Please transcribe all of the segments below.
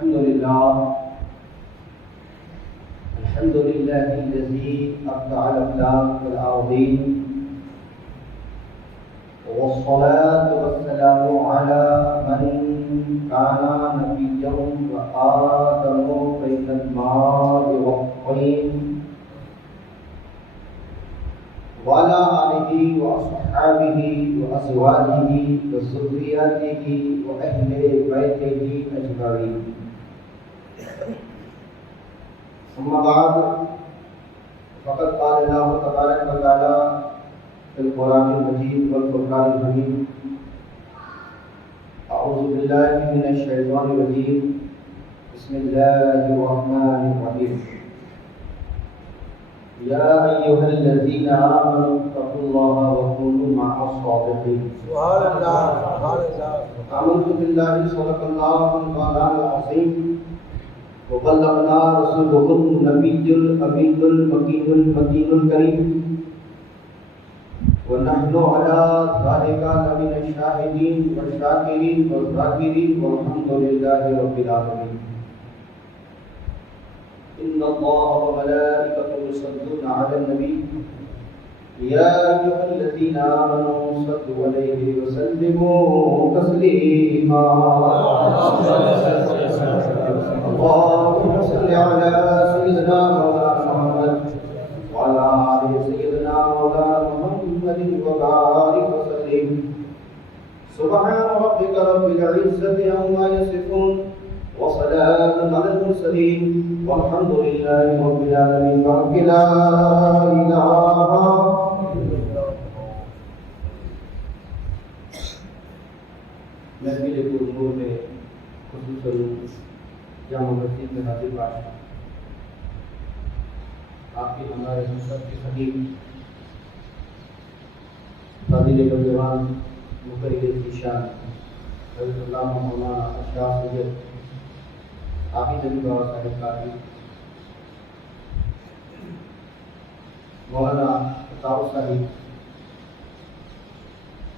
الحمد لله الذي أبدع الأخلاق والأرضين، والصلاة والسلام على من كان نبيا وآدم بين الماء والطين، وعلى آله وأصحابه وأزواجه وذرياته وأهل بيته أجمعين. أما بعد، فقد قال الله تبارك وتعالى في القرآن المجيد والفرقان الحميد: أعوذ بالله من الشيطان الرجيم، بسم الله الرحمن الرحيم. يا أيها الذين آمنوا اتقوا الله وكونوا مع الصادقين. سبحان الله سبحان الله. آمنت بالله صدق الله مولانا العظيم، وبلغنا رسوله النبي الأمين المكين المتين الكريم، ونحن على ذلك لمن الشاهدين والشاكرين والذاكرين، والحمد لله رب العالمين. إن الله وملائكته يصلون على النبي، يا أيها الذين آمنوا صلوا عليه وسلموا تسليما. اللهم صل على سيدنا مولانا محمد وعلى آل سيدنا مولانا محمد وبارك وسلم. سبحان ربك رب العزة عما يصفون، وسلام على المرسلين، والحمد لله رب العالمين. رب لا إله محفل امور میں خصوصاً جامع مسجد میں حاضر باشا، آپ کے ہمارے مذہب کے خدیم فاضل نوجوان مقرر ذیشان حضرت علامہ مولانا اشرف سید حافظ علی بابا صاحب قادری، مولانا عطاء صاحب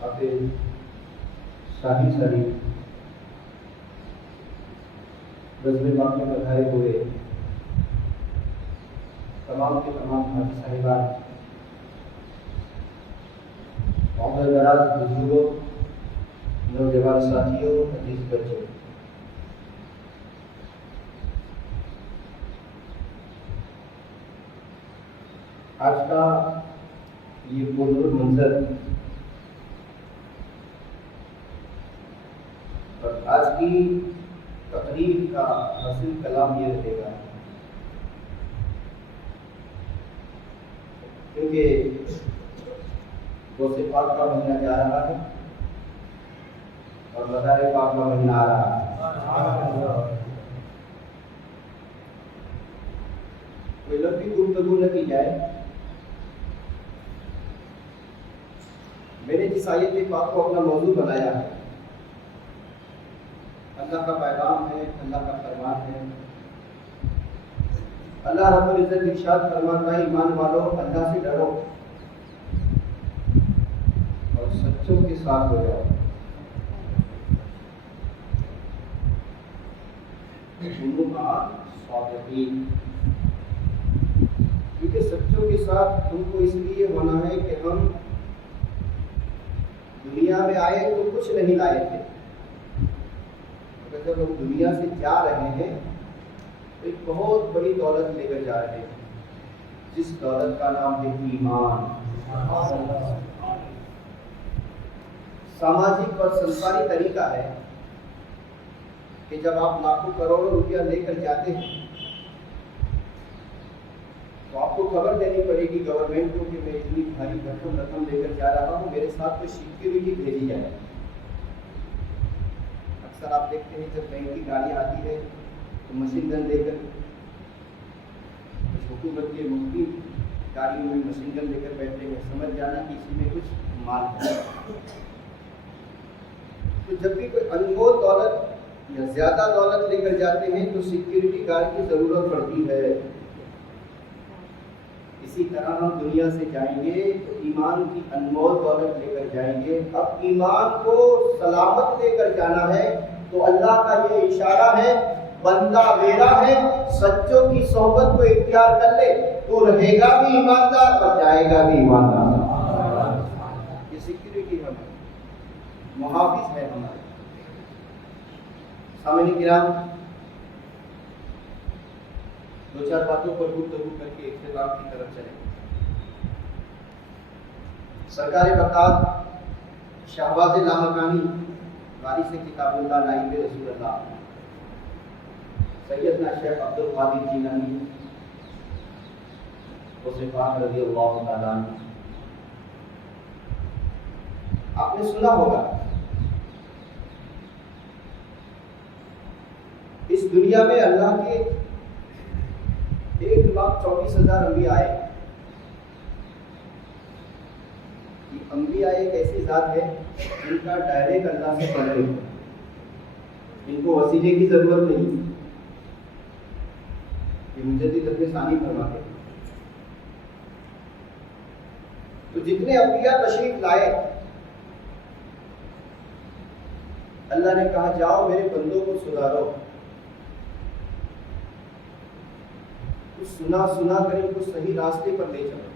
حافظ شاہی صاحب، رضوے پاک میں پدھائے ہوئے تمام کے تمام حاجی صاحبان، عمر دراز بزرگوں، نوجوان ساتھیوں، عزیز بچوں، آج کا یہ پرنور منظر اور آج کی تقریر کا حاصل کلام یہ رہے گا، کیونکہ غوث پاک کا مہینہ جا رہا ہے اور مزار پاک کا مہینہ آ رہا ہے۔ کوئی لمبی گفتگو نہ کی جائے، میں نے جس آیت پاک کو اپنا موضوع بنایا ہے، اللہ کا پیغام ہے، اللہ کا فرمان ہے۔ اللہ رب العزت ارشاد فرماتا ہے: ایمان والو اللہ سے ڈرو اور سچوں کے ساتھ ہو جاؤ۔ کونوا مع الصادقین، کیونکہ سچوں کے ساتھ ہم کو اس لیے ہونا ہے کہ ہم دنیا میں آئے تو کچھ نہیں لائے تھے، جب ہم دنیا سے جا رہے ہیں تو ایک بہت بڑی دولت لے کر جا رہے ہیں، جس دولت کا نام ہے ایمان۔ سماجک اور سنساری طریقہ ہے کہ جب آپ لاکھوں کروڑوں روپیہ لے کر جاتے ہیں تو آپ کو خبر دینی پڑے گی گورنمنٹ کو کہ میں اتنی بھاری بھرکم رقم لے کر جا رہا ہوں، میرے ساتھ کوئی سیکیورٹی بھیجی جائے۔ اکثر آپ دیکھتے ہیں جب بینک کی گاڑی آتی ہے تو مشین گن لے کر، حکومت کے مفتی گاڑیوں میں مشین گن لے کر بیٹھتے ہیں، سمجھ جانا کہ اسی میں کچھ مال ہے۔ تو جب بھی کوئی انمول دولت یا زیادہ دولت لے کر جاتے ہیں تو سیکیورٹی گارڈ کی ضرورت پڑتی ہے۔ اسی طرح ہم دنیا سے جائیں گے تو ایمان کی انمول دولت لے کر جائیں گے۔ اب ایمان کو سلامت لے کر جانا ہے تو اللہ کا یہ اشارہ ہے بندہ میرا ہے، سچوں کی صحبت کو اختیار کر لے، تو رہے گا بھی ایماندار اور جائے گا بھی ایماندار۔ یہ سیکیورٹی ہماری، محافظ ہے ہمارے۔ سامعین کرام، دو چار باتوں پر گفتگو کر کے اختتام کی طرف چلیں۔ سرکار برکات شہباز لامکانی، وارث کتاب اللہ، نائب رسول اللہ، سیدنا شیخ عبد القادر جیلانی غوث پاک رضی اللہ تعالیٰ عنہ، آپ نے سنا ہوگا اس دنیا میں اللہ کے 1,24,000 انبیاء آئے۔ یہ انبیاء ایک ایسی ذات ہے جن کا ڈائریکٹ اللہ سے تعلق ہے، ان کو وسیلے کی ضرورت نہیں۔ یہ مجدد اپنے ثانی فرماتے ہیں۔ تو جتنے انبیاء تشریف لائے، اللہ نے کہا جاؤ میرے بندوں کو سدھارو، سنا کر ان کو صحیح راستے پر لے چلو۔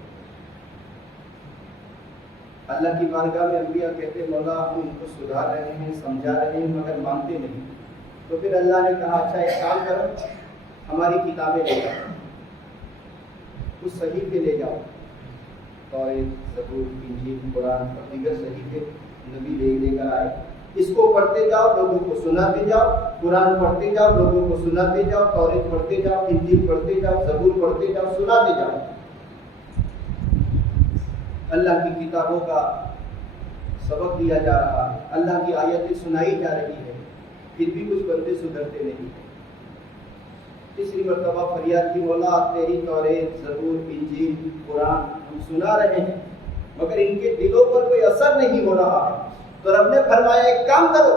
اللہ کی بارگاہ میں انبیاء کہتے ہیں مولا ہم ان کو سدھار رہے ہیں، سمجھا رہے ہیں، مگر مانتے نہیں۔ تو پھر اللہ نے کہا اچھا ایک کام کرو، ہماری کتابیں لے جاؤ، کچھ صحیفے لے جاؤ، توریت، زبور، انجیل، قرآن اور دیگر صحیفے نبی لے کر آئے، اس کو پڑھتے جاؤ، لوگوں کو سناتے جاؤ، قرآن پڑھتے جاؤ، لوگوں کو سناتے جاؤ، توریت پڑھتے جاؤ، انجیل پڑھتے جاؤ، زبور پڑھتے جاؤ، سناتے جاؤ۔ اللہ کی کتابوں کا سبق دیا جا رہا ہے، اللہ کی آیتیں سنائی جا رہی ہے، پھر بھی کچھ بندے سدھرتے نہیں۔ تیسری مرتبہ فریاد کی مولا تیری توریت، زبور، انجیل، قرآن ہم سنا رہے ہیں، مگر ان کے دلوں پر کوئی اثر نہیں ہو رہا ہے۔ تو رب نے فرمایا ایک کام کرو،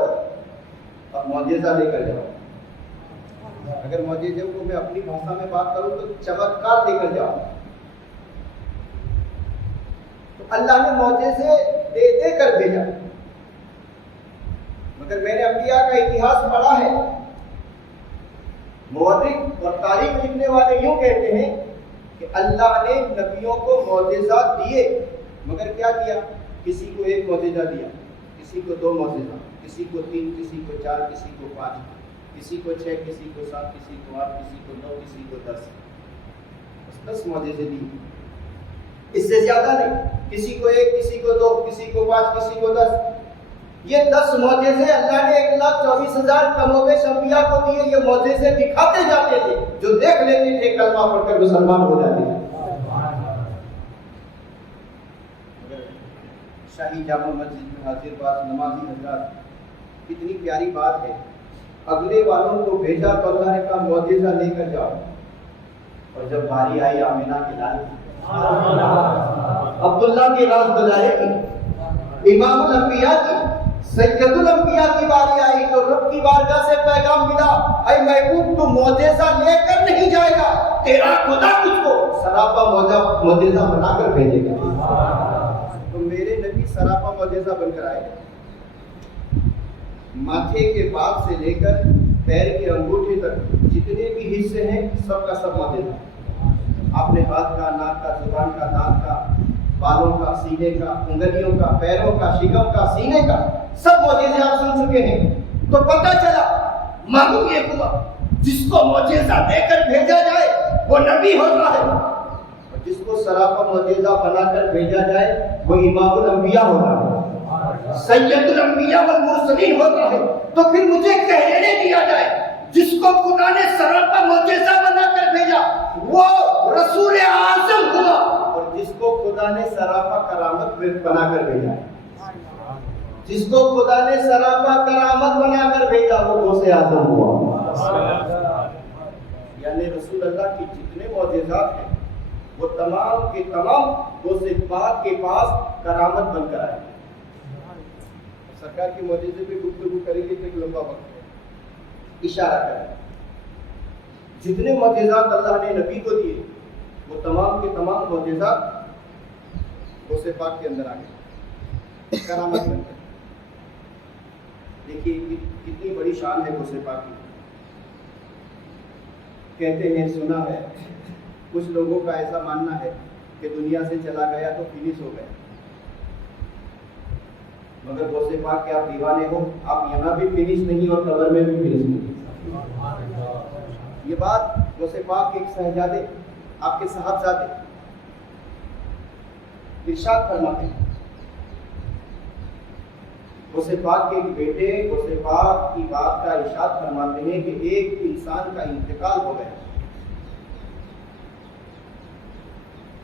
اب معجزہ لے کر جاؤ۔ اگر معجزے کو میں اپنی بھاشا میں بات کروں تو چمتکار لے کر جاؤ۔ تو اللہ نے معجزے دے کر بھیجا، مگر میں نے انبیاء کا اتہاس پڑھا ہے، مورخ اور تاریخ لکھنے والے یوں کہتے ہیں کہ اللہ نے نبیوں کو معجزات دیے، مگر کیا کیا؟ کسی کو ایک معجزہ دیا، کسی کو 2 معجزہ، کسی کو 3، کسی کو 4، کسی کو 5، کسی کو 6، کسی کو 7، کسی کو 8، کسی کو 9، کسی کو 10۔ بس 10 معجزے دی، اس سے زیادہ نہیں۔ کسی کو 1، کسی کو 2، کسی کو 5، کسی کو 10۔ یہ 10 معجزے اللہ نے 1,24,000 کم و بیش انبیاء کو دیے۔ یہ معجزے دکھاتے جاتے تھے، جو دیکھ لیتے تھے کلمہ پڑھ کر مسلمان ہو جاتے تھے۔ شاہی جامع مسجد میں حاضر باز نمازی حضرات، کتنی پیاری بات ہے۔ اگلے والوں کو بھیجا تو اللہ نے کہا معجزہ لے کر جاؤ، اور جب باری آئی آمینہ کے لال عبداللہ کے راز گزارے کی، امام الانبیاء کی، سید الانبیاء کی باری آئی تو رب کی بارگاہ سے پیغام ملا، اے محبوب تو معجزہ لے کر نہیں جائے گا، تیرا خدا تجھ کو سراپا معجزہ بنا کر بھیجے گا۔ تو میرے نبی سراپا معجزہ بن کر آئے، ماتھے کے بال سے لے کر پیر کے انگوٹھے تک جتنے بھی حصے ہیں سب کا سب معجزہ۔ آپ نے ہاتھ کا، ناک کا، زبان کا، دانت کا، بالوں کا، سینے کا، انگلیوں کا، پیروں کا، شکم کا، سینے کا، سب معجزے آپ سن چکے ہیں۔ تو پتہ چلا، معلوم یہ ہوا جس کو معجزہ دے کر بھیجا جائے وہ نبی ہوتا ہے، اور جس کو سراپا معجزہ بنا کر بھیجا جائے وہ امام الانبیاء ہوتا ہے، سید الانبیاء والمرسلین ہوتا ہے۔ تو پھر مجھے کہنے دیا جائے جس کو خدا نے سراپا معجزہ بنا کر بھیجا وہ رسول اعظم ہوا، اور جس کو خدا نے سراپا کرامت بنا کر بھیجا، جس کو خدا نے سراپا کرامت بنا کر بھیجا وہ غوث اعظم ہوا۔ یعنی رسول اللہ کی جتنے معجزات ہیں وہ تمام کے تمام غوث پاک کے پاس کرامت بن کر آئے۔ سرکار کی معجزے پہ گفتگو کریں گے تو ایک لمبا وقت ہے، اشارہ کریں۔ جتنے معجزات اللہ نے نبی کو دیے وہ تمام کے تمام معجزات غوث پاک کے اندر آ گئے، کرامت بن کر۔ دیکھیے کتنی بڑی شان ہے غوث پاک کی۔ کہتے ہیں سنا ہے کچھ لوگوں کا ایسا ماننا ہے کہ دنیا سے چلا گیا تو فنش ہو گیا، مگر غوث پاک کے آپ دیوانے ہو، آپ یہاں بھی فنش نہیں اور قبر میں بھی فنش نہیں۔ یہ بات غوث پاک کے ایک صاحبزادے، آپ کے صاحبزادے ارشاد فرماتے ہیں، غوث پاک کے ایک بیٹے غوث پاک کی بات کا ارشاد فرماتے ہیں کہ ایک انسان کا انتقال ہو گیا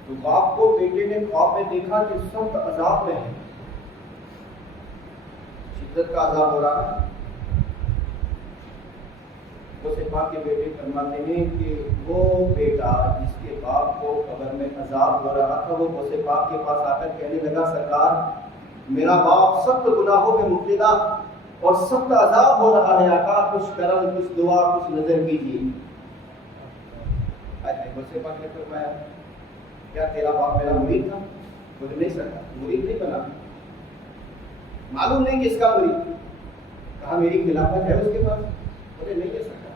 تو باپ کو بیٹے نے خواب میں دیکھا کہ سخت عذاب میں ہے، شدت کا عذاب ہو رہا ہے۔ غوث پاک کے بیٹے فرماتے ہیں کہ وہ بیٹا جس کے باپ کو قبر میں عذاب ہو رہا تھا وہ غوث پاک کے پاس آ کر کہنے لگا سرکار میرا باپ سخت گناہوں میں مبتلا اور سخت عذاب ہو رہا ہے، آقا کچھ کرم کچھ دعا کچھ نظر کیجیے۔ غوث پاک نے فرمایا کیا تیرا باپ میرا مرید تھا؟ بولے نہیں سکتا، مرید نہیں بنا، معلوم نہیں کس کا مرید، کہا میری خلافت ہے اس کے پاس، بولے نہیں لے سکتا،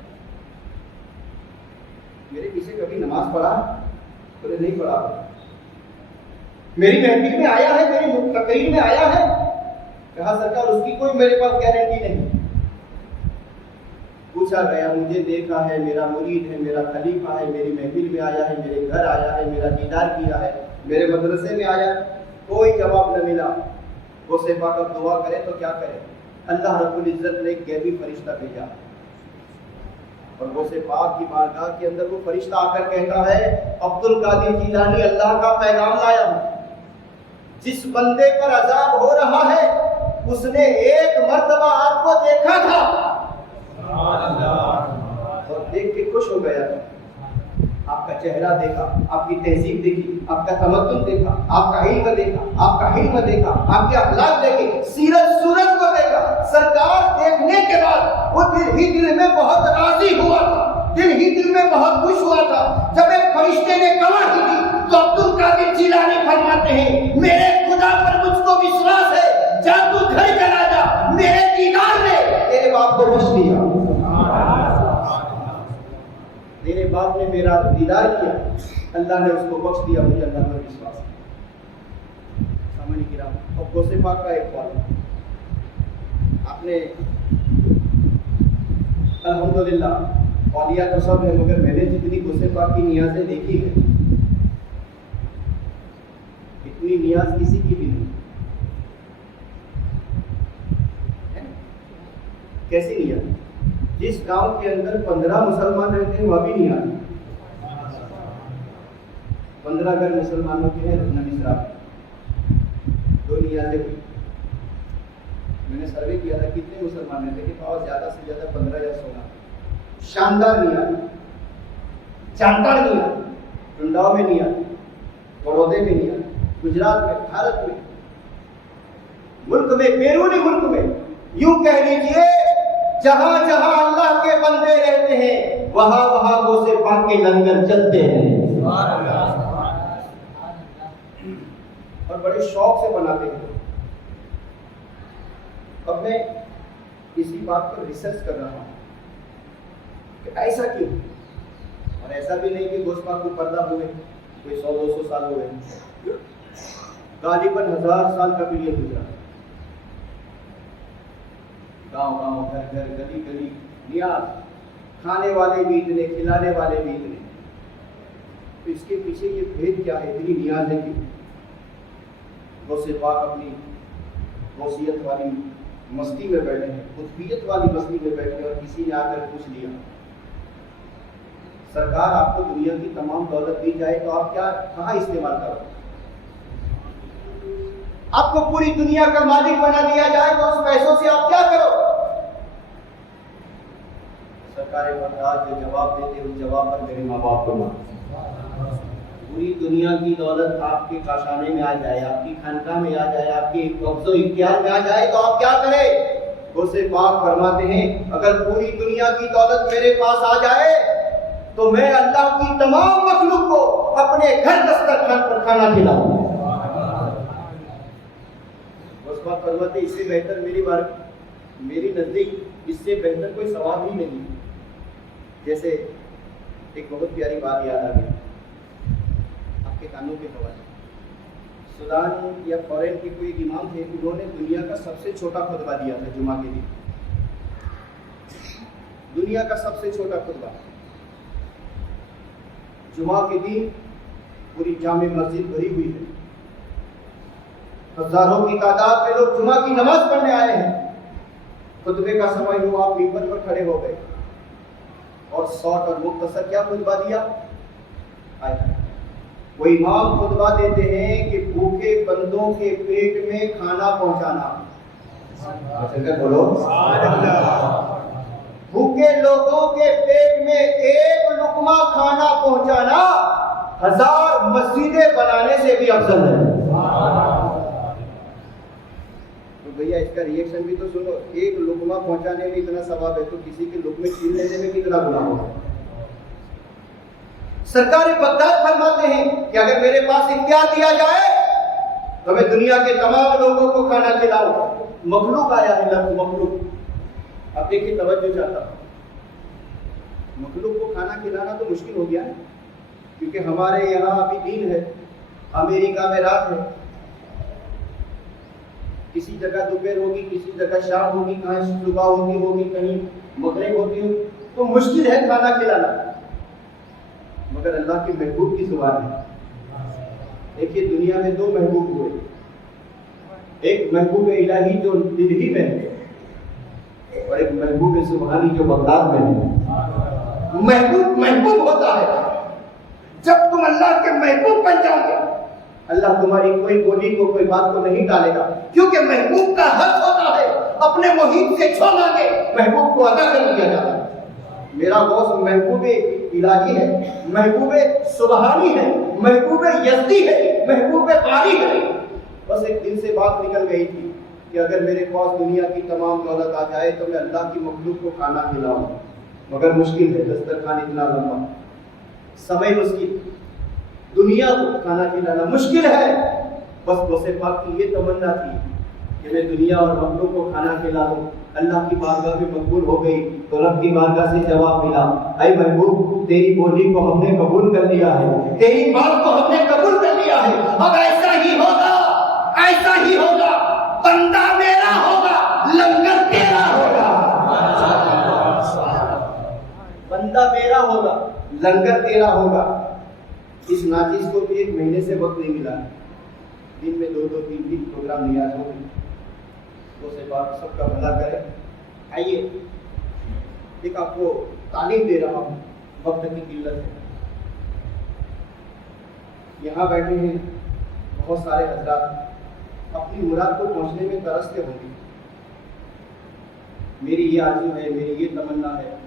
میرے پیچھے کبھی نماز پڑھا؟ بولے نہیں پڑھا، میری محفل میں آیا ہے، میری تقریر میں آیا ہے؟ کہا سرکار اس کی کوئی میرے پاس گارنٹی نہیں۔ پوچھا گیا مجھے دیکھا ہے، میرا مرید ہے، میرا خلیفہ ہے، میری محفل میں آیا ہے، میرے گھر آیا ہے، میرا دیدار کیا ہے، میرے مدرسے میں آیا، کوئی جواب نہ ملا۔ غوث پاک اب دعا کرے تو کیا کرے؟ اللہ رب العزت نے ایک غیبی فرشتہ بھیجا اور غوث پاک کی بارگاہ کے اندر وہ فرشتہ آ کر کہتا ہے عبد القادر جیلانی اللہ کا پیغام لایا ہوں، جس بندے پر عذاب ہو رہا ہے اس نے ایک مرتبہ آپ کو دیکھا تھا اور دیکھ کے خوش ہو گیا تھا، آپ کا چہرہ دیکھا، آپ کی تہذیب دیکھی، آپ کا تمدن دیکھا، آپ کا علم دیکھا، آپ کا حلم دیکھا، آپ کے اخلاق دیکھے، سیرت صورت کو دیکھا۔ سرکار دیکھنے کے بعد وہ دل ہی دل میں بہت راضی ہوا تھا، دل ہی دل میں بہت خوش ہوا تھا۔ جب ایک فرشتے نے گواہی دی تو عبد القادر جیلانی فرماتے ہیں میرے خدا پر مجھ کو وشواس ہے، جا تو گھر چلا جا، میرے دیدار نے تیرے باپ کو بخش دیا، میرے باپ نے میرا دیدار کیا، اللہ نے اس کو بخش دیا، مجھے اللہ پر وشواس ہے۔ سامنے کرام اب غوث پاک کا ایک قول ہے، آپ نے الحمدللہ اولیاء تو سب ہے مگر میں نے جتنی غوث پاک کی نیازیں دیکھی ہے اتنی نیاز کسی کی بھی نہیں۔ کیسی نیاز؟ جس گاؤں کے اندر 15 مسلمان رہتے ہیں وہ بھی نہیں آتے، 15 گھر مسلمانوں کے ہیں نبی صاحب، 2 نیازیں ہوئی۔ میں نے سروے کیا تھا کتنے مسلمان رہتے کہ بہت زیادہ سے زیادہ 15 یا 16۔ شاندار نیاز، جاندار نیاز، ٹنڈاؤ میں نہیں آتی، بڑودے میں نہیں آتی، گجرات میں، بھارت میں، ملک میں، بیرونی ملک میں، یوں کہہ لیجیے جہاں جہاں اللہ کے بندے رہتے ہیں وہاں وہاں غوث پاک کے لنگر چلتے ہیں اور بڑے شوق سے بناتے ہیں۔ اب میں اسی بات پر ریسرچ کر رہا ہوں کہ ایسا کیوں، اور ایسا بھی نہیں کہ غوث پاک کو پردہ ہوئے کوئی 100-200 سال ہوئے، غالباً 1000 سال کا پیریڈ گزرا، گاؤں گاؤں گھر گھر گلی گلی نیاز، کھانے والے بھی اتنے کھلانے والے بھی اتنے، تو اس کے پیچھے یہ بھید کیا ہے؟ اتنی نیاز ہے کہ غوث پاک اپنی غوثیت والی مستی میں بیٹھے ہیں، قطبیت والی مستی میں بیٹھے اور کسی نے آ کر پوچھ لیا سرکار آپ کو دنیا کی تمام دولت دی جائے تو آپ کیا کہاں استعمال کرو؟ آپ کو پوری دنیا کا مالک بنا دیا جائے تو اس پیسوں سے آپ کیا کرو؟ سرکار مدراس جو جواب دیتے اس جواب پر میرے ماں باپ کو مانو۔ پوری دنیا کی دولت آپ کے کاشانے میں آ جائے، آپ کی خانقاہ میں آ جائے، آپ کے قبض و اختیار میں آ جائے تو آپ کیا کریں؟ غوث پاک فرماتے ہیں اگر پوری دنیا کی دولت میرے پاس آ جائے تو میں اللہ کی تمام مخلوق کو اپنے گھر دسترخوان پر کھانا کھلاؤں۔ فرماتے اس سے بہتر میری نزدیک اس سے بہتر کوئی ثواب ہی نہیں، جیسے ایک بہت پیاری بات یاد آ گئی آپ کے کانوں کے حوالے. سودان یا فورن کے کوئی امام تھے, انہوں نے دنیا کا سب سے چھوٹا خطبہ دیا تھا جمعہ کے دن. دنیا کا سب سے چھوٹا خطبہ جمعہ کے دن. پوری جامع مسجد بھری ہوئی ہے, ہزاروں کی تعداد میں لوگ جمعہ کی نماز پڑھنے آئے ہیں. خطبے کا سمے ہوا, آپ ممبر پر کھڑے ہو گئے اور شارٹ اور مختصر کیا خطبہ دیا. وہ امام خطبہ دیتے ہیں کہ بھوکے بندوں کے پیٹ میں کھانا پہنچانا. بولو بھوکے لوگوں کے پیٹ میں ایک لقمہ کھانا پہنچانا 1000 مسجدیں بنانے سے بھی افضل ہے. تو بھیا اس کا ری ایکشن بھی تو سنو. ایک لقمہ پہنچانے میں اتنا ثواب ہے تو کسی کے لقمے چھین لینے میں کتنا گناہ ہوگا. سرکار بغداد فرماتے ہیں کہ اگر میرے پاس اختیار دیا جائے تو میں دنیا کے تمام لوگوں کو کھانا کھلاؤں. مخلوق آیا ہے, لفظ مخلوق. اب دیکھیے توجہ چاہتا ہوں, مخلوق کو کھانا کھلانا تو مشکل ہو گیا ہے, کیونکہ ہمارے یہاں ابھی دن ہے, امریکہ میں رات ہے, کسی جگہ دوپہر ہوگی, کسی جگہ شام ہوگی, کہیں صبح ہوگی, کہیں مغرب ہوتی ہوگی, تو مشکل ہے کھانا کھلانا. مگر اللہ کے محبوب کی زبان ہے. دیکھیے دنیا میں 2 محبوب ہوئے, ایک محبوب الہی جو دل ہی میں ہے, اور ایک محبوب سبحانی جو بغداد میں ہے. محبوب ہوتا ہے جب تم اللہ کے محبوب بن جاؤ گے, اللہ تمہاری کوئی بولی کو, کوئی بات کو نہیں ڈالے گا, کیونکہ محبوب کا حق ہوتا ہے اپنے محیط سے چھو مانگے محبوب کو ادا کر دیا جاتا ہے. میرا غوث محبوب الہی ہے, محبوب سبحانی ہے, محبوب یزدی ہے, محبوب باری ہے. بس ایک دل سے بات نکل گئی تھی کہ اگر میرے پاس دنیا کی تمام دولت آ جائے تو میں اللہ کی مخلوق کو کھانا کھلاؤں, مگر مشکل ہے. دسترخوان اتنا لمبا, سمے مشکل, دنیا کو کھانا کھلانا مشکل ہے. بس غوث پاک کی یہ تمنا تھی کہ میں دنیا اور مخلوق کو کھانا کھلا دوں. اللہ کی بارگاہ میں مقبول ہو گئی تو رب کی بارگاہ سے جواب ملا, اے محبوب تیری بولی کو ہم نے قبول کر لیا ہے, تیری بات کو ہم نے قبول کر لیا ہے. اب ایسا ہی ہوگا, ایسا ہی ہوگا. بندہ میرا ہوگا, لنگر تیرا ہوگا. بندہ میرا ہوگا, لنگر تیرا ہوگا. اس ناچیز کو بھی 1 مہینے سے وقت نہیں ملا, دن میں 2-2 3 پروگرام نیاز ہو گئی. تو سے بات سب کا بھلا کرے. آئیے ایک آپ کو تعلیم دے رہا ہوں, وقت کی قلت ہے. یہاں بیٹھے ہیں بہت سارے حضرات اپنی مراد کو پہنچنے میں ترستے ہوں گے. میری یہ آرزو ہے, میری یہ تمنا ہے.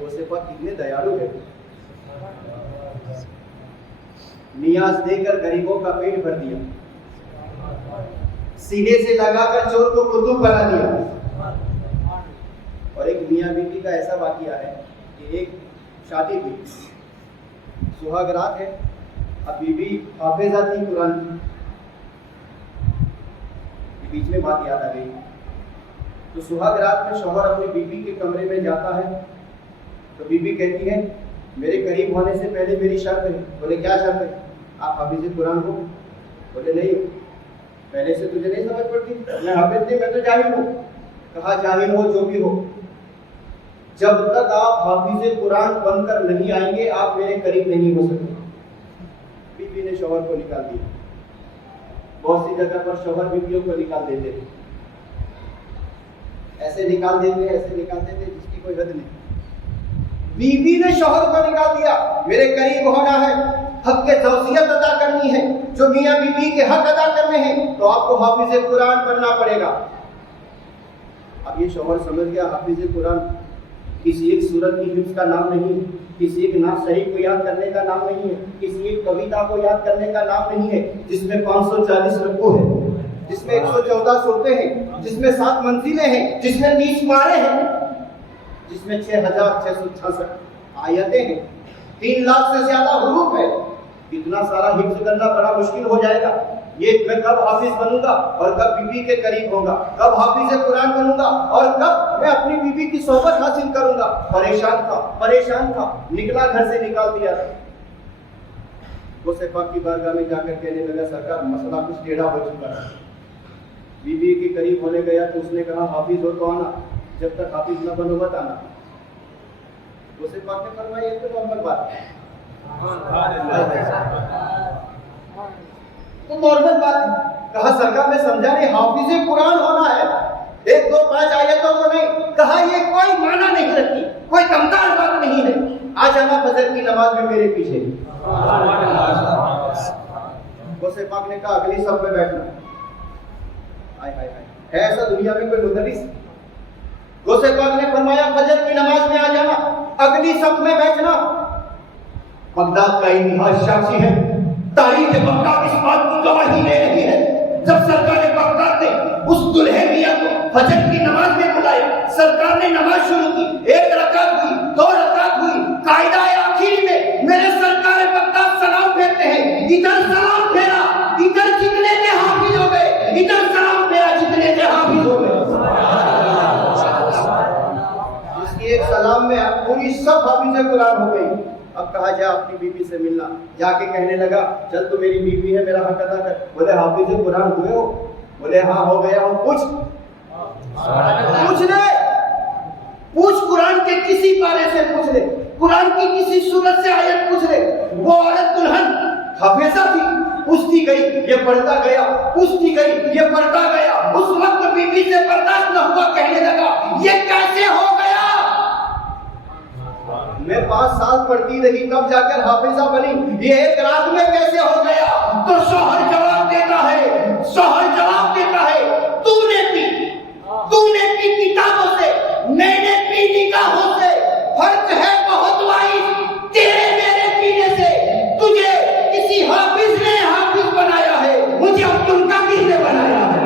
غوث پاک کتنے دیالو ہے, نیاز دے کر غریبوں کا پیٹ بھر دیا, سینے سے لگا کر چور کو قطب بنا دیا. اور ایک میاں بیٹی کا ایسا واقعہ ہے کہ ایک شادی ہوئی, سہاگ رات ہے, اب بیوی حافظہ تھی قرآن کی. بیچ میں بات یاد آ گئی. تو سہاگ رات میں شوہر اپنی بیوی کے کمرے میں جاتا ہے تو بیوی کہتی ہے میرے قریب ہونے سے پہلے میری شرط ہے. بولے کیا شرط ہے؟ آپ حافظ قرآن ہو؟ بولے نہیں, پہلے سے تجھے نہیں سمجھ پڑتی, میں حافظ نہیں, میں تو جاہل ہوں. کہا جاہل ہو جو بھی ہو, جب تک آپ حافظ قرآن بن کر نہیں آئیں گے آپ میرے قریب نہیں ہو سکتے. بیوی نے شوہر کو نکال دیا. بہت سی جگہ پر شوہر بیویوں کو نکال دیتے ہیں, ایسے نکال دیتے جس کی کوئی حد نہیں. بیوی نے شوہر کو نکال دیا. میرے قریب ہونا ہے, حق کے توصیت ادا کرنی ہے, جو میاں بیوی کے حق ادا کرنے ہیں تو آپ کو حافظ قرآن بننا پڑے گا. اب یہ شوہر سمجھ گیا حافظ قرآن کسی ایک سورت کی حفظ کا نام نہیں ہے, کسی ایک نعت شریف کو یاد کرنے کا نام نہیں ہے, کسی ایک کویتا کو یاد کرنے کا نام نہیں ہے, جس میں 540 رکوع ہے, جس میں 114 صورتیں ہیں, جس میں 7 منزلیں ہیں, جس میں 30 پارے ہیں, جس میں 6666 آیتیں ہیں, 3 لاکھ سے زیادہ حروف ہے. اتنا سارا حفظ کرنا بڑا مشکل ہو جائے گا. یہ میں کب حافظ بنوں گا اور کب بیوی کے قریب ہوں گا، کب حافظ قرآن بنوں گا اور کب میں اپنی بیوی کی صحبت حاصل کروں گا۔ پریشان تھا، نکلا گھر سے نکال دیا تھا۔ غوث پاک کی بارگاہ میں جا کر کہنے لگا سرکار مسئلہ کچھ ٹیڑھا ہو چکا ہے۔ بیوی کے قریب ہونے گیا تو اس نے کہا حافظ ہو تو آنا، جب تک حافظ نہ بنو مت آنا۔ غوث پاک نے فرمایا یہ تو نارمل بات ہے، تو نارمل بات ہے۔ کہا سرکار میں سمجھا نہیں، حافظ قرآن ہونا ہے، 1 2 5 آیتوں کو نہیں۔ کہا یہ کوئی معنی نہیں رکھتی، کوئی کمتار بات نہیں ہے، آ جانا فجر کی نماز میں میرے پیچھے۔ غوث پاک نے کہا اگلی صف میں بیٹھنا۔ ہے ایسا دنیا میں کوئی مدرس؟ غوث پاک نے فرمایا فجر کی نماز میں آ جانا، اگلی صف میں بیٹھنا۔ بغداد کا اتہاس شاخصی ہے، تاریخ بغداد اس بات کی گواہی دے رہی ہے۔ جب سرکار بغداد نے اس دلہے میاں کو فجر کی نماز میں بلایا، سرکار نے نماز شروع کی، 1 رکعت ہوئی، 2 رکعت ہوئی، قاعدہ آخری میں میرے سرکار بغداد سلام پھیرتے ہیں، ادھر سلام پھیرا، ادھر جتنے کے حافظ ہو گئے، ادھر سلام پھیرا، جتنے کے حافظ ہو گئے۔ اس کی ایک سلام میں پوری سب حافظ قرآن ہو گئی۔ اب کہا جا اپنی بیوی سے ملنا، جا کے کہنے لگا چل تو میری بیوی ہے، میرا حق ادا کر۔ بولے حافظ قرآن ہوئے ہو؟ بولے ہاں ہو گیا ہوں۔ پوچھ لے، پوچھ قرآن کے کسی پارے سے پوچھ لے، قرآن کی کسی سورت سے آیت پوچھ لے۔ وہ عورت دلہن حافظہ تھی، پوچھتی گئی یہ پڑھتا گیا، پوچھتی گئی یہ پڑھتا گیا۔ اس وقت بیوی سے برداشت نہ ہوا، کہنے لگا یہ کیسے ہو گیا؟ میں 5 سال پڑھتی رہی تب جا کر حافظہ بنی، یہ 1 رات میں کیسے ہو گیا؟ تو شوہر جواب دیتا ہے تو نے پی کتابوں سے، میں نے پی نگاہوں سے، فرق ہے بہت واحد تیرے میرے پینے سے۔ تجھے کسی حافظ نے حافظ بنایا ہے، مجھے عبدل قادر نے بنایا ہے۔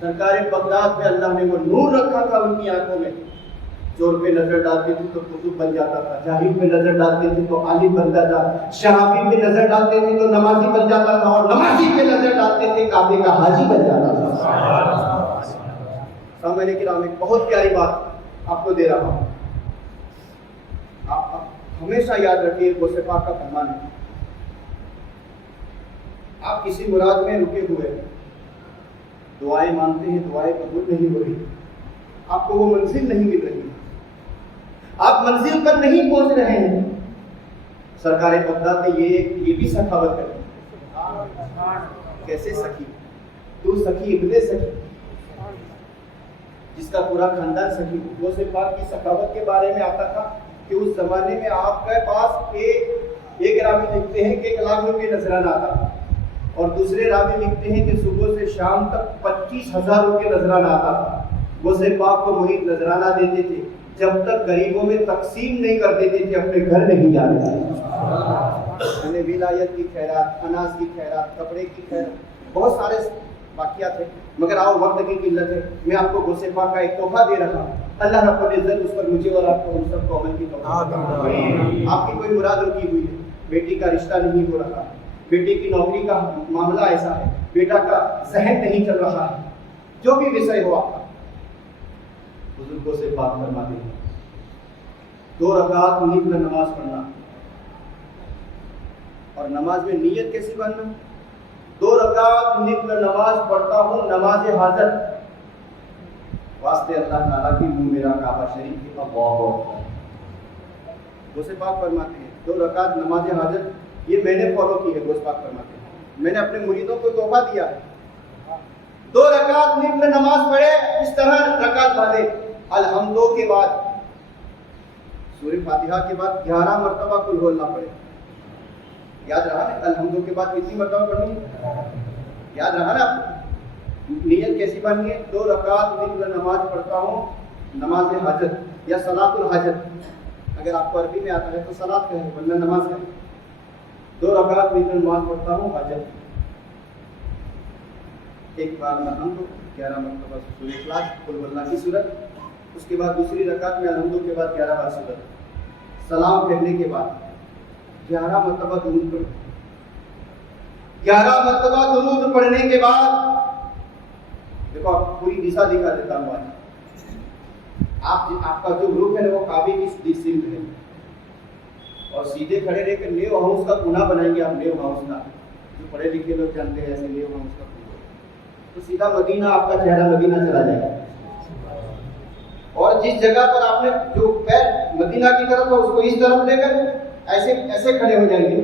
سرکار بغداد میں اللہ نے وہ نور رکھا تھا ان کی آنکھوں میں، چور پہ نظر ڈالتے تھے تو قطب بن جاتا تھا، جاہل پہ نظر ڈالتے تھے تو عالم بنتا تھا، شرابی پہ نظر ڈالتے تھے تو نمازی بن جاتا تھا، اور نمازی پہ نظر ڈالتے تھے کعبے کا حاجی بن جاتا تھا۔ سامعین کرام، ایک بہت پیاری بات آپ کو دے رہا ہوں، آپ ہمیشہ یاد رکھیے غوث پاک کا فرمان ہے۔ آپ کسی مراد میں رکے ہوئے دعائیں مانگتے ہیں، دعائیں قبول نہیں ہو رہی، آپ کو وہ منزل نہیں مل رہی، آپ منزل پر نہیں پہنچ رہے ہیں۔ سرکار بغداد نے یہ بھی سخاوت کری۔ کیسے سخی؟ تو سخی ابن سخی، جس کا پورا خاندان سخی ہو۔ غوث پاک کی سخاوت کے بارے میں آتا تھا کہ اس زمانے میں آپ کے پاس ایک راوی لکھتے ہیں کہ 1 لاکھ روپے نذرانہ آتا، اور دوسرے راوی لکھتے ہیں کہ صبح سے شام تک 25,000 روپے نذرانہ آتا تھا۔ غوث پاک کو محیط نذرانہ دیتے تھے، جب تک غریبوں میں تقسیم نہیں کر دیتے تھے اپنے گھر نہیں جانے تھے۔ یعنی ولایت کی خیرات، اناج کی خیرات، کپڑے کی خیرات، بہت سارے واقعات ہیں، مگر آؤ وقت کی قلت ہے، میں آپ کو غوث پاک کا ایک تحفہ دے رہا ہوں۔ اللہ رب العزت اس پر مجھے اور آپ کو ہم سب کو عمل کی توفیق عطا۔ آپ کی کوئی مراد رکی ہوئی ہے، بیٹی کا رشتہ نہیں ہو رہا، بیٹی کی نوکری کا معاملہ ایسا ہے، بیٹا کا ذہن نہیں چل رہا ہے، جو بھی وشے ہو آپ کا، بزرگوں سے بات فرماتے ہیں 2 رکعت نفل نماز پڑھنا، اور نماز میں نیت کیسی بننا؟ 2 رکعت نفل نماز پڑھتا ہوں نماز حاجت، واسطے اللہ تعالیٰ کی منہ میرا کعبہ شریف کی اللہ اکبر۔ غوث پاک فرماتے ہیں 2 رکعت نماز حاجت، یہ میں نے فالو کی ہے۔ غوث پاک فرماتے ہیں میں نے اپنے مریدوں کو تحفہ دیا ہے، 2 رکعت نفل نماز پڑھے، اس طرح رکعت باندھے، الحمدو کے بعد سورہ فاتحہ کے بعد 11 مرتبہ قل ہو اللہ پڑھے۔ یاد رہا نا الحمدو کے بعد کتنی مرتبہ پڑھنی ہے؟ یاد رہا نا؟ نیت کیسی بنی ہے؟ 2 رکعت نفل نماز پڑھتا ہوں نماز حاجت یا صلاۃ الحاجت، اگر آپ کو عربی میں آتا ہے تو صلاۃ کہیں ورنہ نماز کہیں۔ 2 رکعت نفل نماز پڑھتا ہوں حاجت، ایک بار میں الحمد 11 مرتبہ سورہ اخلاص قل اللہ کی صورت، اس کے بعد دوسری رکعت میں الحمد کے بعد 11 بار صورت، سلام پھیرنے کے بعد 11 مرتبہ درود پڑھو۔ 11 مرتبہ درود پڑھنے کے بعد دیکھو پوری دشا دکھا دیتا ہوں آج. آپ کا جو گروپ ہے وہ کعبے کی سمت ہے اور سیدھے کھڑے رہ کے نیو ہاؤس کا کونا بنائیں گے. آپ نیو ہاؤس کا جو پڑھے لکھے لوگ جانتے ہیں ایسے نیو ہاؤس کا کونا تو سیدھا مدینہ آپ کا چہرہ مدینہ چلا جائے گا. اور جس جگہ پر آپ نے جو پیر مدینہ کی طرف اس کو اس طرف لے کر ایسے ایسے کھڑے ہو جائیں گے.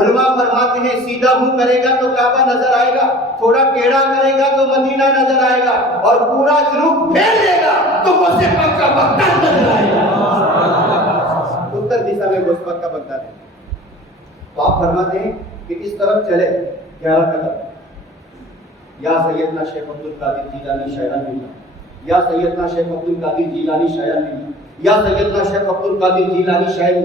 علماء فرماتے ہیں سیدھا منہ کرے گا تو کعبہ نظر آئے گا, تھوڑا ٹیڑھا کرے گا تو مدینہ نظر آئے گا, اور پورا رخ پھیر لے گا تو غوث پاک کا بغداد نظر آئے گا. اتر دشا میں غوث پاک کا بغداد ہے. تو آپ فرماتے ہیں کہ اس طرف چلے 11 قدم. یا سیدنا شیخ عبد القادر جیلانی شیخ اللہ, یا سیدنا شیخ عبد القادر جیلانی شیخ اللہ, یا سیدنا شیخ عبد القادر جیلانی شیخ.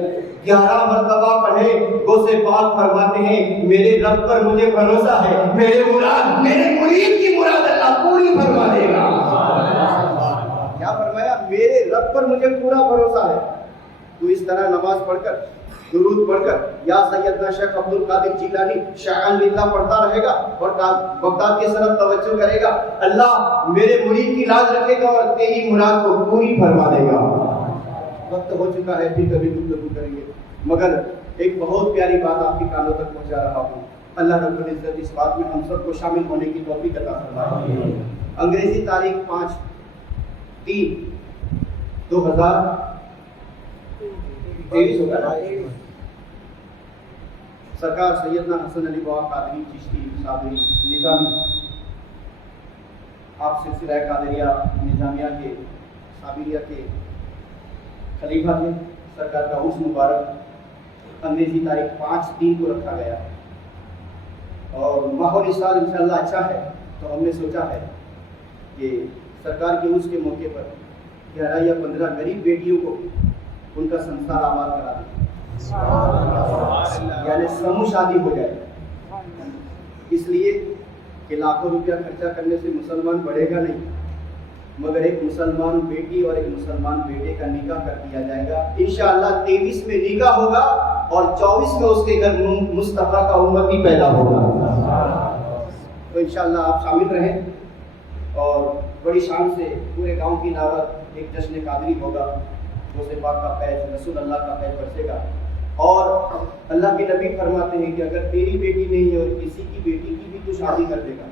11 مرتبہ پڑھے. غوث پاک فرماتے ہیں میرے رب پر مجھے بھروسہ ہے, میرے مراد میرے مرید کی مراد اللہ پوری فرما دے گا. کیا فرمایا؟ میرے رب پر مجھے پورا بھروسہ ہے. تو اس طرح نماز پڑھ کر درود پڑھ کر یا سیدنا شیخ عبد القادر جیلانی شیخ اللہ پڑھتا رہے گا اور بغداد کی طرف توجہ کرے گا. اللہ میرے مرید کی لاج رکھے گا اور تیری مراد کو پوری فرما دے گا. وقت ہو چکا ہے, پھر کبھی گفتگو کریں گے, مگر ایک بہت پیاری بات آپ کی کانوں تک پہنچا رہا ہوں. اللہ رب العزت اس بات میں ہم سب کو شامل ہونے کی توفیق عطا فرمائے. انگریزی تاریخ 5/3/2023 ہوگا. سرکار سیدنا حسن علی بابا قادری چشتی صابری نظامی, آپ سلسلہ قادریہ نظامیہ کے صابریہ کے خلیفہ تھے. سرکار کا عرس مبارک انگریزی تاریخ 5/3 کو رکھا گیا اور ماحول اس سال انشاءاللہ اچھا ہے. تو ہم نے سوچا ہے کہ سرکار کے عرس کے موقع پر 11 یا 15 غریب بیٹیوں کو ان کا سنسار آباد کرا دیں, یعنی سموہ شادی ہو جائے. اس لیے کہ لاکھوں روپیہ خرچہ کرنے سے مسلمان بڑھے گا نہیں, مگر ایک مسلمان بیٹی اور ایک مسلمان بیٹے کا نکاح کر دیا جائے گا. انشاءاللہ 23 میں نکاح ہوگا اور 24 میں اس کے گھر مصطفیٰ کا امتی پیدا ہوگا. تو انشاءاللہ آپ شامل رہیں اور بڑی شان سے پورے گاؤں کی دعوت ایک جشن قادری ہوگا. غوث پاک کا فیض, رسول اللہ کا فیض برسے گا. اور اللہ کے نبی فرماتے ہیں کہ اگر تیری بیٹی نہیں ہے اور کسی کی بیٹی کی بھی تو شادی کر دے گا,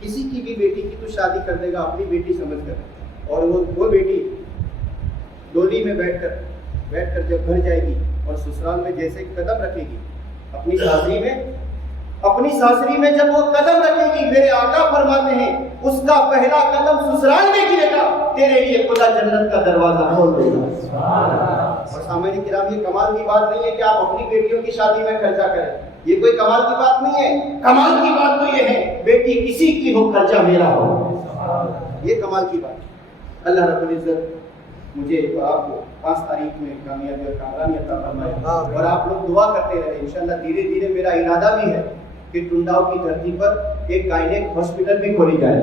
کسی کی بھی بیٹی کی تو شادی کر دے گا اپنی بیٹی سمجھ کر, اور وہ بیٹی ڈولی میں بیٹھ کر جب گھر جائے گی اور سسرال میں جیسے قدم رکھے گی اپنی ساسری میں جب وہ قدم رکھے گی, میرے آقا فرماتے ہیں اس کا پہلا قدم سسرال میں گرے گا, تیرے لیے خدا جنت کا دروازہ کھول دے گا. اور سامعین کرام, یہ کمال کی بات نہیں ہے کہ آپ اپنی بیٹیوں کی شادی میں خرچہ کریں, یہ کوئی کمال کی بات نہیں ہے. کمال کی بات تو یہ ہے بیٹی کسی کی ہو خرچہ میرا ہو, یہ کمال کی بات. اللہ رب العزت مجھے اور آپ کو 5 تاریخ میں کامیابی اور کامرانی عطا فرمائے. اور آپ لوگ دعا کرتے رہے. انشاءاللہ دھیرے دھیرے میرا ارادہ بھی ہے کہ ٹنڈاؤ کی دھرتی پر ایک گائنیک ہاسپٹل بھی کھولی جائے.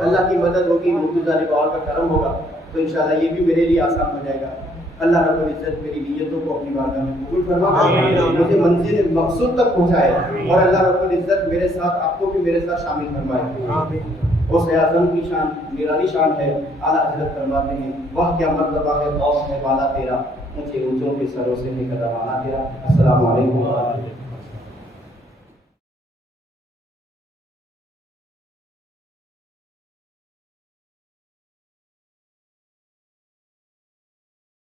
اللہ کی مدد ہوگی, مرتضیٰ علی بابا کا کرم ہوگا تو انشاءاللہ یہ بھی میرے لیے آسان ہو جائے گا. اللہ رب العزت میری نیتوں کو اپنی بارگاہ میں قبول فرما, مجھے منزل مقصود تک پہنچائے, اور اللہ رب العزت میرے ساتھ آپ کو بھی میرے ساتھ شامل فرمائے. غوث اعظم کی شان نرالی شان ہے. اعلیٰ حضرت فرماتے ہیں وہ کیا مرتبہ ہے غوث ہے بالا تیرا, اونچے اونچوں کے سروں سے نکل روانہ تیرا. السلام علیکم.